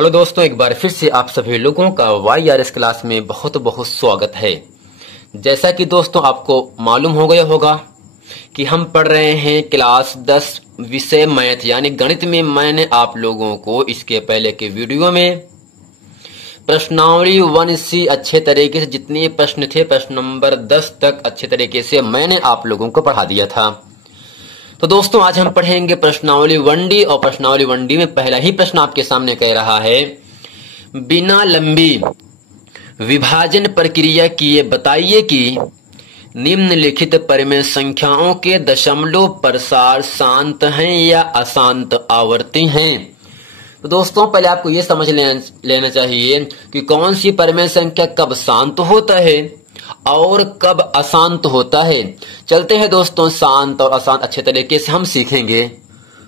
Hello दोस्तों, एक बार फिर से आप सभी लोगों का YRS क्लास में बहुत बहुत स्वागत है। जैसा कि दोस्तों आपको मालूम हो गया होगा कि हम पढ़ रहे हैं क्लास 10 विषय मैथ यानी गणित में। मैंने आप लोगों को इसके पहले के वीडियो में प्रश्नावली 1C अच्छे तरीके से जितने प्रश्न थे प्रश्न नंबर 10 तक अच्छे तरीके से मैंने आप लोगों को पढ़ा दिया था। तो दोस्तों आज हम पढ़ेंगे प्रश्नावली 1D और प्रश्नावली 1D में पहला ही प्रश्न आपके सामने कह रहा है, बिना लंबी विभाजन प्रक्रिया किए बताइए कि निम्नलिखित परिमेय संख्याओं के दशमलव प्रसार शांत हैं या अशांत आवर्ती हैं। तो दोस्तों पहले आपको यह समझ लेना चाहिए कि कौन सी परिमेय संख्या कब शांत होता है और कब अशांत होता है। चलते हैं दोस्तों, शांत और अशांत अच्छे तरीके से हम सीखेंगे।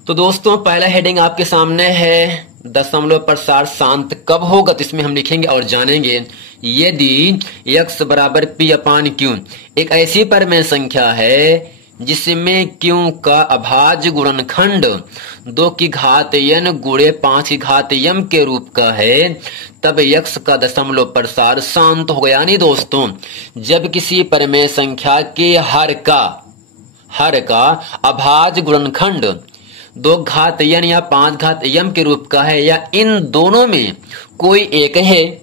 तो दोस्तों पहला हेडिंग आपके सामने है, दशमलव प्रसार शांत कब होगा। तो इसमें हम लिखेंगे और जानेंगे, यदि x बराबर p/q एक ऐसी परिमेय संख्या है जिसमें q का अभाज्य गुणनखंड 2 की घात n गुणे 5 की घात m के रूप का है, तब x का दशमलव प्रसार शांत होगा। यानी दोस्तों जब किसी परिमेय संख्या के हर का अभाज्य गुणनखंड 2 घात n या 5 घात m के रूप का है, या इन दोनों में कोई एक है,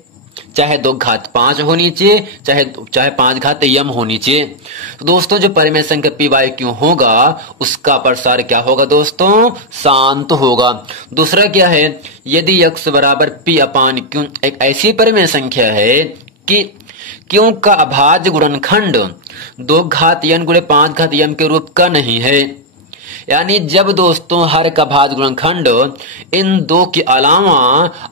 चाहे 2 घात 5 हो नीचे चाहे 5 घात m हो नीचे। तो दोस्तों जो परिमेय संख्या p/q होगा उसका प्रसार क्या होगा दोस्तों, शांत होगा। दूसरा क्या है, यदि x बराबर p/q एक ऐसी परिमेय संख्या है कि q का अभाज्य गुणनखंड 2 घात n गुणे 5 घात m के रूप का नहीं है। यानी जब दोस्तों हर का भाज्य गुणनखंड इन दो के अलावा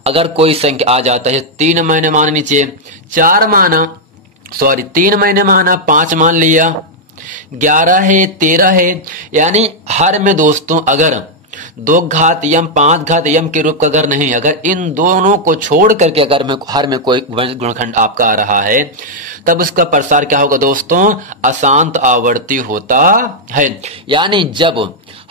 अगर कोई संख्या आ जाता है, 3 मैंने माना नीचे 4 माना, 3 मैंने माना 5 मान लिया, 11 है 13 है, यानी हर में दोस्तों अगर 2 घात m 5 घात m के रूप का अगर नहीं, अगर इन दोनों को छोड़ करके अगर हर में कोई गुणनखंड आपका आ रहा है, तब उसका प्रसार क्या होगा दोस्तों, अशांत आवर्ती होता है। यानी जब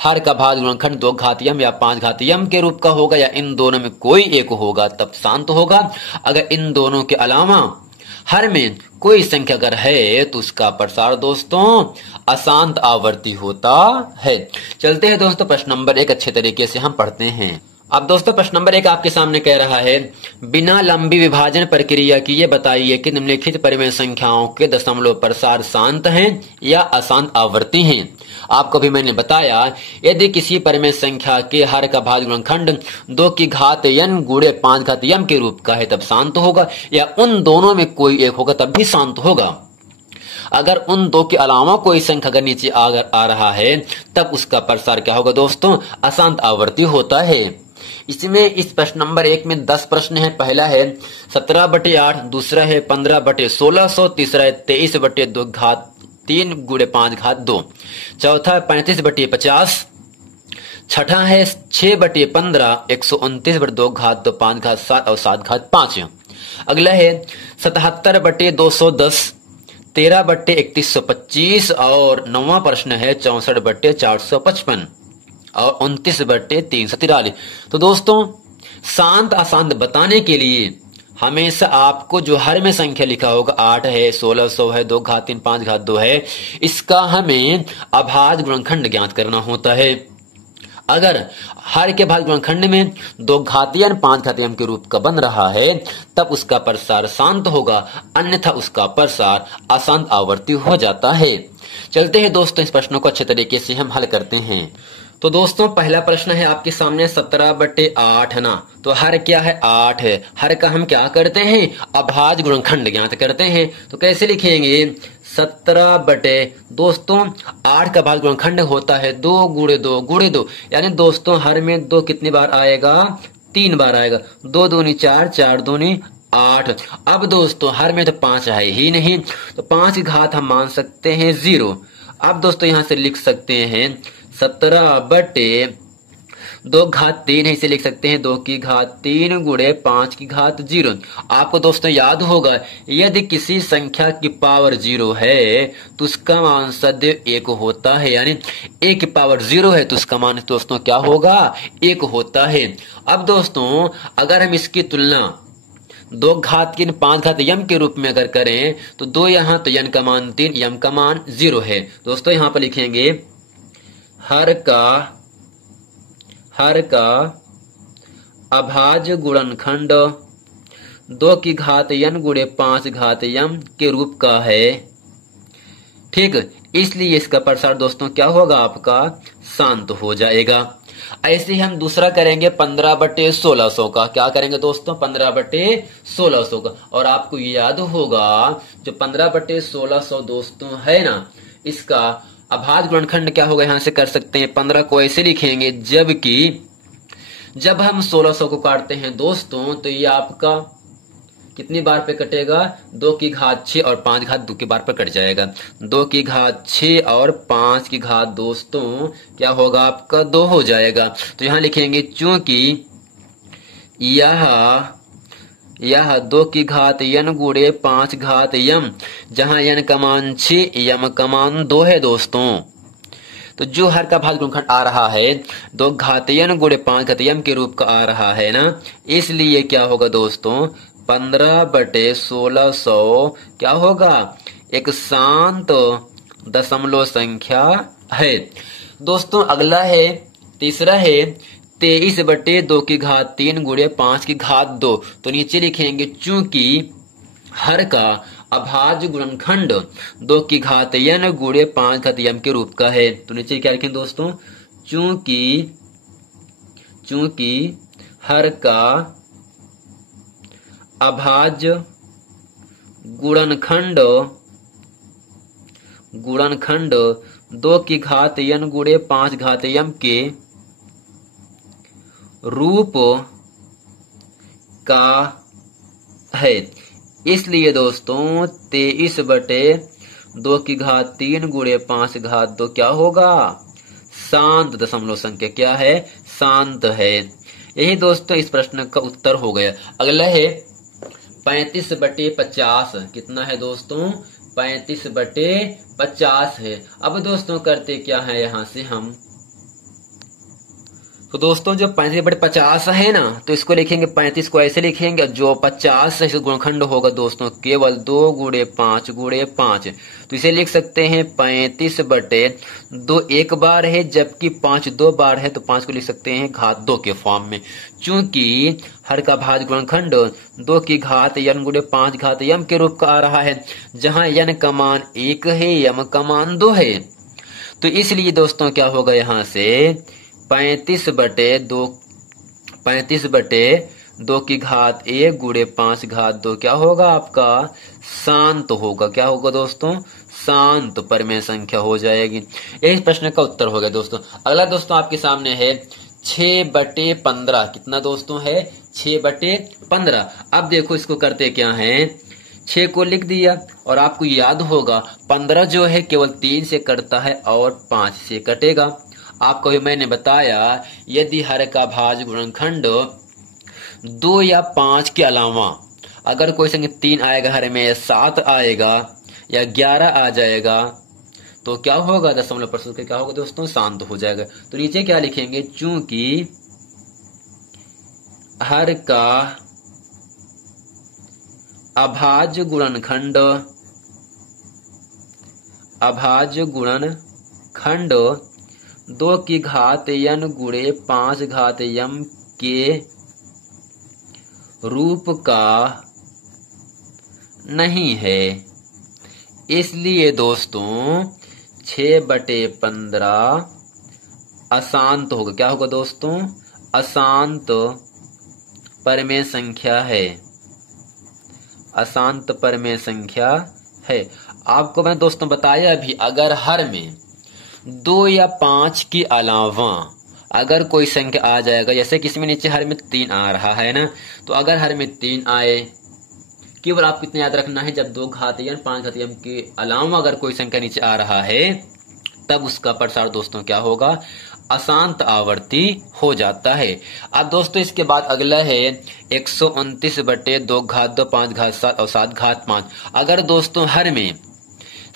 हर का भाज्य गुणनखंड 2 घात m या 5 घात m के रूप का होगा या इन दोनों में कोई एक होगा तब शांत होगा। अगर इन दोनों के अलावा हर में कोई संख्या अगर है तो उसका प्रसार दोस्तों अशांत आवर्ती होता है। चलते हैं दोस्तों प्रश्न नंबर 1 अच्छे तरीके से हम पढ़ते हैं। अब दोस्तों प्रश्न नंबर 1 आपके सामने कह रहा है, बिना लंबी विभाजन प्रक्रिया की ये बताइए कि निम्नलिखित परिमेय संख्याओं के दशमलव प्रसार शांत हैं या अशांत आवर्ती हैं। आपको भी मैंने बताया, यदि किसी परिमेय संख्या के हर का भाज्य गुणनखंड 2 की घात n गुणे 5 घात m के रूप का है तब शांत होगा, या उन दोनों में कोई एक होगा तब भी शांत होगा। अगर उन दो के अलावा कोई संख्या अगर नीचे आ रहा है तब उसका प्रसार क्या होगा दोस्तों, अशांत आवर्ती होता है। इसमें इस प्रश्न नंबर 1 में 10 प्रश्न है। पहला है 17/8, दूसरा है 15/1600, तीसरा है 23/2 घात 3 गुणे 5 घात 2, चौथा है 35/50, छठा है 6/15, 129/2 घात 2 5 घात 7 और 7 घात 5। अगला है 77/210, 13/3125 और 9वां प्रश्न है 64/455 और 29/343। तो दोस्तों शांत अशांत बताने के लिए हमेशा आपको जो हर में संख्या लिखा होगा 8 है, 1600 है, 2 घात 3 5 घात 2 है, इसका हमें अभाज्य गुणनखंड ज्ञात करना होता है। अगर हर के भाज्य गुणनखंड में 2 घात n 5 घात m के रूप का बन रहा है तब उसका प्रसार शांत होगा, अन्यथा उसका प्रसार अशांत आवर्ती हो जाता है। चलते हैं दोस्तों इस प्रश्नों को अच्छे तरीके से हम हल करते हैं। तो दोस्तों पहला प्रश्न है आपके सामने 17/8 है ना, तो हर क्या है 8 है, हर का हम क्या करते हैं अभाज्य गुणनखंड ज्ञात करते हैं। तो कैसे लिखेंगे, 17/दोस्तों 8 का भाज्य गुणनखंड होता है 2 गुणे 2 गुणे 2, यानी दोस्तों हर में 2 कितनी बार आएगा, 3 बार आएगा, 2 दूनी 4, 4 दूनी 8। अब दोस्तों हर में तो 5 है ही नहीं, तो 5 की घात हम मान सकते हैं 0। अब दोस्तों यहां से लिख सकते हैं 17/2 2 घात 3 है, इसे लिख सकते हैं 2 की घात 3 गुणे 5 की घात 0। आपको दोस्तों याद होगा, यदि किसी संख्या की पावर 0 है तो उसका मान सदैव 1 होता है, यानी 1 की पावर 0 है तो उसका मान दोस्तों क्या होगा, 1 होता है। अब दोस्तों अगर हम इसकी तुलना 2 घात 3 5 घात यम के रूप में अगर करें तो 2 यहां तो यन का मान 3, यम का मान 0 है। दोस्तों यहां पर लिखेंगे हर का अभाज्य गुणनखंड 2 की घात n गुणे 5 घात यम के रूप का है। ठीक, इसलिए इसका प्रसार दोस्तों क्या होगा, आपका शांत हो जाएगा। ऐसे ही हम दूसरा करेंगे 15/1600 का। क्या करेंगे दोस्तों, 15/1600 का। और आपको याद होगा जो 15/1600 दोस्तों है ना, इसका अभाज्य गुणनखंड क्या होगा, यहां से कर सकते हैं 15 को ऐसे लिखेंगे, जबकि जब हम 1600 को काटते हैं दोस्तों तो ये आपका कितनी बार पे कटेगा, 2 की घात 6 और 5 घात 2 के बार पर कट जाएगा। 2 की घात 6 और 5 की घात दोस्तों क्या होगा, आपका 2 हो जाएगा। तो यहां लिखेंगे चूंकि यह 2 की घात n गुणे 5 घात यम, जहां n का मान 6 यम का मान 2 है दोस्तों, तो जो हर का भाज्य गुणनखंड आ रहा है 2 घात n गुणे 5 घात यम के रूप का आ रहा है ना, इसलिए क्या होगा दोस्तों, 15/1600 क्या होगा, एक शांत दशमलव संख्या है। दोस्तों अगला है, तीसरा है 23/2 की घात 3 गुणे 5 की घात 2। तो नीचे लिखेंगे चूंकि हर का अभाज्य गुणनखंड 2 की घात n गुणे 5 घात यम के रूप का है। तो नीचे क्या लिखेंगे दोस्तों, चूंकि हर का अभाज्य गुणनखंड 2 की घात n गुणे 5 घात यम के रूप का है, इसलिए दोस्तों 23/2 की घात 3 गुणे 5 घात 2 क्या होगा, शांत दशमलव संख्या क्या है, शांत है। यही दोस्तों इस प्रश्न का उत्तर हो गया। अगला है 35/50। कितना है दोस्तों, 35/50 है। अब दोस्तों करते क्या है, यहां से हम तो दोस्तों जो 35/50 है ना, तो इसको लिखेंगे 35 को ऐसे लिखेंगे, जो 50 है गुणनखंड होगा दोस्तों केवल 2 गुणे 5 गुणे 5। तो इसे लिख सकते हैं 35/2 एक बार है, जबकि 5 2 बार है, तो 5 को लिख सकते हैं घात 2 के फॉर्म में। चूंकि हर का भाज्य गुणनखंड 2 की घात n गुणे 5 घात यम के रूप का आ रहा है, जहां n का मान 1 है, यम का मान 2 है, तो इसलिए दोस्तों क्या होगा, यहां से 35/2 की घात 1 गुणे 5 घात 2 क्या होगा, आपका शांत होगा। क्या होगा दोस्तों, शांत परमेय संख्या हो जाएगी। यही प्रश्न का उत्तर हो गया दोस्तों। अगला दोस्तों आपके सामने है 6/15। कितना दोस्तों है, 6/15। अब देखो इसको करते क्या है, 6 को लिख दिया और आपको याद होगा 15 जो है केवल 3 से कटता है और 5 से कटेगा। आपको भी मैंने बताया यदि हर का भाज्य गुणनखंड 2 या 5 के अलावा अगर कोई संख्या 3 आएगा हर में, 7 आएगा या 11 आ जाएगा, तो क्या होगा, दशमलव प्रस्तुत क्या होगा दोस्तों, शांत हो जाएगा। तो नीचे क्या लिखेंगे, चूंकि हर का अभाज्य गुणनखंड 2 की घात n गुणे 5 घात यम के रूप का नहीं है, इसलिए दोस्तों 6/15 अशांत होगा। क्या होगा दोस्तों, अशांत परमेय संख्या है, अशांत परमेय संख्या है। आपको मैं दोस्तों बताया अभी, अगर हर में 2 या 5 के अलावा अगर कोई संख्या आ जाएगा, जैसे किसी में नीचे हर में 3 आ रहा है ना, तो अगर हर में 3 आए, केवल आपको इतना याद रखना है जब 2 घात n 5 घात m के अलावा अगर कोई संख्या नीचे आ रहा है, तब उसका प्रसार दोस्तों क्या होगा, अशांत आवर्ती हो जाता है। अब दोस्तों इसके बाद अगला है 129/2 घात 2 5 घात 7 और 7 घात 5। अगर दोस्तों हर में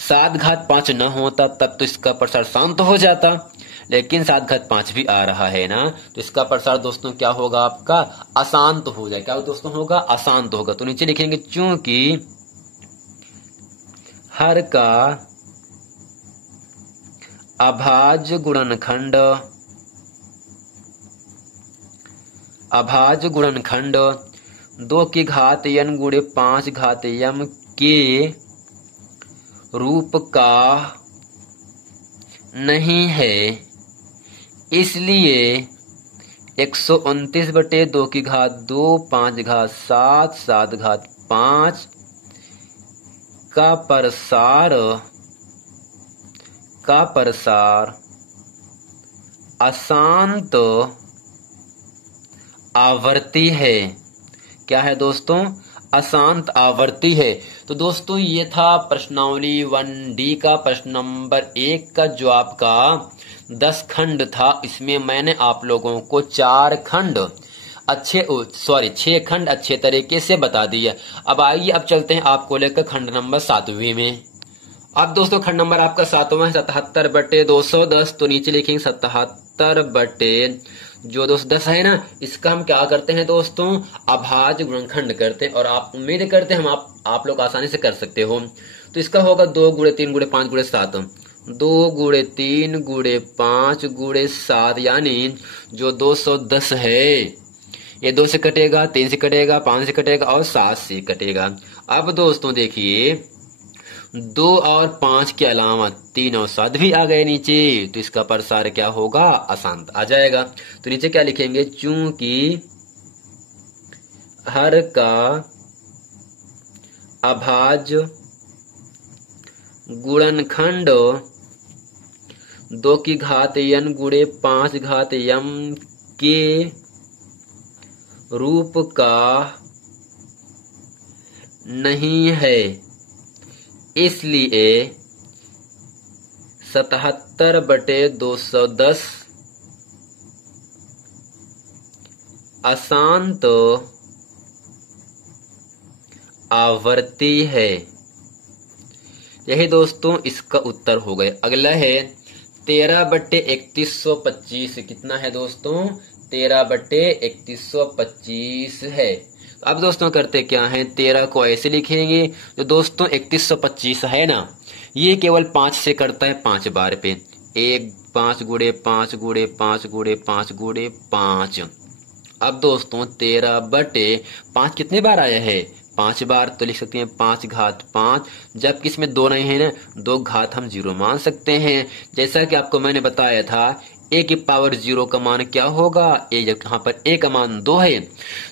7 घात 5 न होता तब तो इसका प्रसार शांत हो जाता, लेकिन 7 घात 5 भी आ रहा है ना, तो इसका प्रसार दोस्तों क्या होगा आपका, अशांत हो जाएगा। क्या दोस्तों होगा, अशांत होगा। तो नीचे लिखेंगे चूंकि हर का अभाज्य गुणनखंड 2 की घात n गुणे 5 घात m के रूप का नहीं है, इसलिए 129/2 की घात 2 5 घात 7 7 घात 5 का प्रसार अशांत आवर्ती है। क्या है दोस्तों, अशांत आवर्ती है। तो दोस्तों ये था प्रश्नावली 1D का प्रश्न नंबर 1 का जो आपका 10 खंड था। इसमें मैंने आप लोगों को 6 खंड अच्छे तरीके से बता दिया। अब आइए अब चलते हैं आपको लेकर खंड नंबर 7वीं में। अब दोस्तों खंड नंबर आपका 7वां है 77/210। तो नीचे लिखेंगे 77 जो दोस्त 10 है ना, इसका हम क्या करते हैं दोस्तों, अभाज्य गुणनखंड करते हैं। और आप उम्मीद करते हैं आप लोग आसानी से कर सकते हो। तो इसका होगा 2 गुणे 3 गुणे 5 गुणे 7, 2 गुणे 3 गुणे 5 गुणे 7, यानी जो 210 है ये 2 से कटेगा, 3 से कटेगा, 5 से कटेगा और 7 से कटेगा। अब दोस्तों देखिए 2 और 5 के अलावा 3 और 7 भी आ गए नीचे, तो इसका प्रसार क्या होगा, अशांत आ जाएगा। तो नीचे क्या लिखेंगे, चूंकि हर का अभाज्य गुणनखंड 2 की घात n गुणे 5 घात m के रूप का नहीं है, इसलिए 77/210 अशांत आवर्ती है। यही दोस्तों इसका उत्तर हो गया। अगला है 13/3125। कितना है दोस्तों, 13/3125 है। अब दोस्तों करते क्या है, 13 को ऐसे लिखेंगे। जो दोस्तों 3125 है ना, ये केवल 5 से करता है 5 बार पे, 1 5 गुणे 5 गुणे 5 गुणे 5 गुणे 5। अब दोस्तों 13/5 कितने बार आया है, 5 बार। तो लिख सकते हैं 5 घात 5, जबकि इसमें 2 नहीं है ना, 2 घात हम 0 मान सकते हैं। जैसा कि आपको मैंने बताया था a की पावर 0 का मान क्या होगा, यहाँ पर a का मान 2 है,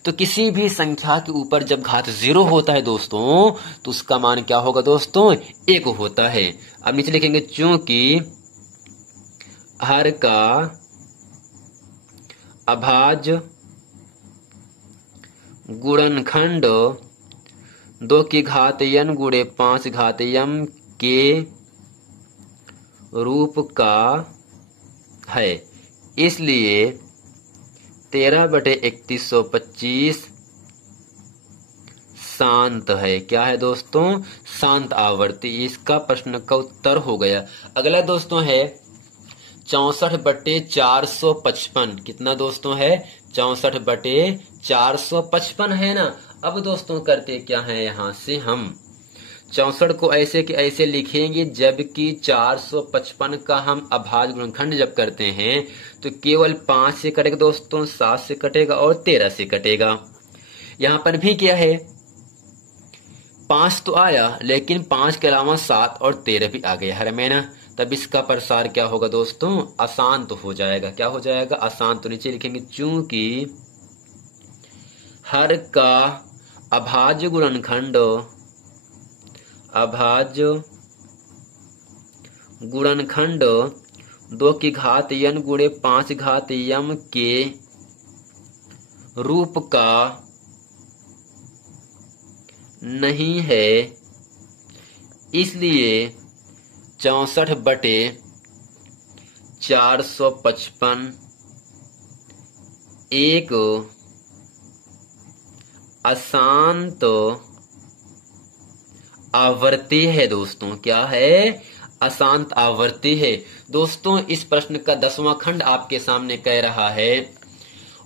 तो किसी भी संख्या के ऊपर जब घात 0 होता है दोस्तों, तो उसका मान क्या होगा दोस्तों, 1 होता है। अब नीचे लिखेंगे चूंकि हर का अभाज्य गुणनखंड 2 की घात n गुणे 5 घात m के रूप का है, इसलिए 13/3125 शांत है। क्या है दोस्तों, शांत आवर्ती। इसका प्रश्न का उत्तर हो गया। अगला दोस्तों है 64/455। कितना दोस्तों है, 64/455 है ना। अब दोस्तों करते क्या है, यहां से हम 64 को ऐसे के ऐसे लिखेंगे, जबकि 455 का हम अभाज्य गुणनखंड जब करते हैं तो केवल 5 से कटेगा दोस्तों, 7 से कटेगा और 13 से कटेगा। यहां पर भी क्या है, 5 तो आया, लेकिन 5 के अलावा 7 और 13 भी आ गए हर में ना, तब इसका प्रसार क्या होगा दोस्तों, अशांत हो जाएगा। क्या हो जाएगा, अशांत। तो नीचे लिखेंगे चूंकि हर का अभाज्य गुणनखंड 2 की घात n गुणे 5 घात m के रूप का नहीं है, इसलिए 455 एक अशांत आवर्ती है दोस्तों। क्या है? अशांत आवर्ती है। दोस्तों इस प्रश्न का 10वां खंड आपके सामने कह रहा है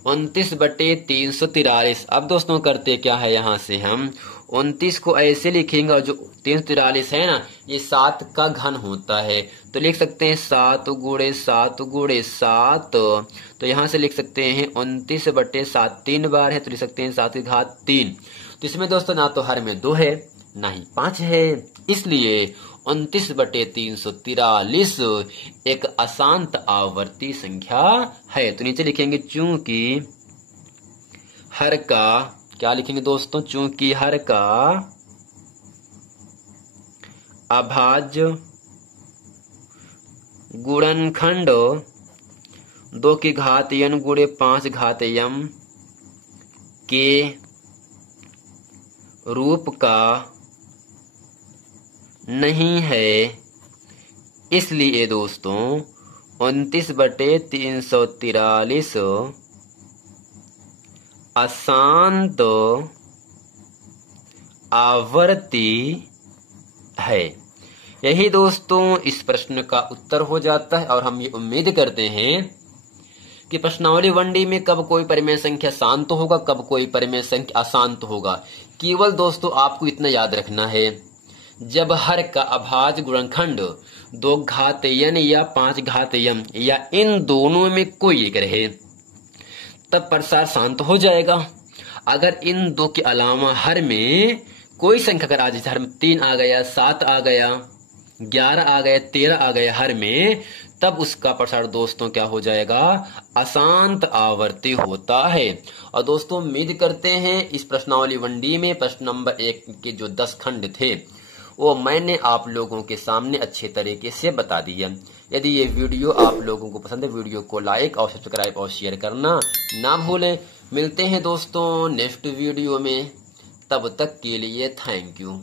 29/343। अब दोस्तों करते क्या है, यहां से हम 29 को ऐसे लिखेंगे और जो 343 है ना, ये 7 का घन होता है, तो लिख सकते हैं 7 गुणे 7 गुणे 7। तो यहां से लिख सकते हैं 29/7 3 बार है, तो लिख सकते हैं 7 की घात 3। तो इसमें दोस्तों ना तो हर में 2 है ना ही 5 है, इसलिए 29/343 एक अशांत आवर्ती संख्या है। तो नीचे लिखेंगे चूंकि हर का, क्या लिखेंगे दोस्तों, चूंकि हर का अभाज्य गुणनखंड 2 की घात n गुणे 5 घात m के रूप का नहीं है, इसलिए दोस्तों 29/343 अशांत आवर्ती है। यही दोस्तों इस प्रश्न का उत्तर हो जाता है। और हम ये उम्मीद करते हैं कि प्रश्नावली 1D में कब कोई परिमेय संख्या शांत होगा, कब कोई परिमेय संख्या अशांत होगा। केवल दोस्तों आपको इतना याद रखना है, जब हर का अभाज्य गुणनखंड 2 घात n या 5 घात m या इन दोनों में कोई एक रहे तब प्रसार शांत हो जाएगा। अगर इन दो के अलावा हर में कोई संख्या अगर आ जाए, हर में 3 आ गया, 7 आ गया, 11 आ गया, 13 आ गया हर में, तब उसका प्रसार दोस्तों क्या हो जाएगा, अशांत आवर्ती होता है। और दोस्तों उम्मीद करते हैं इस प्रश्नावली 1D में प्रश्न नंबर 1 के जो 10 खंड थे वो मैंने आप लोगों के सामने अच्छे तरीके से बता दिया। यदि ये वीडियो आप लोगों को पसंद है, वीडियो को लाइक और सब्सक्राइब और शेयर करना ना भूलें। मिलते हैं दोस्तों नेक्स्ट वीडियो में, तब तक के लिए थैंक यू।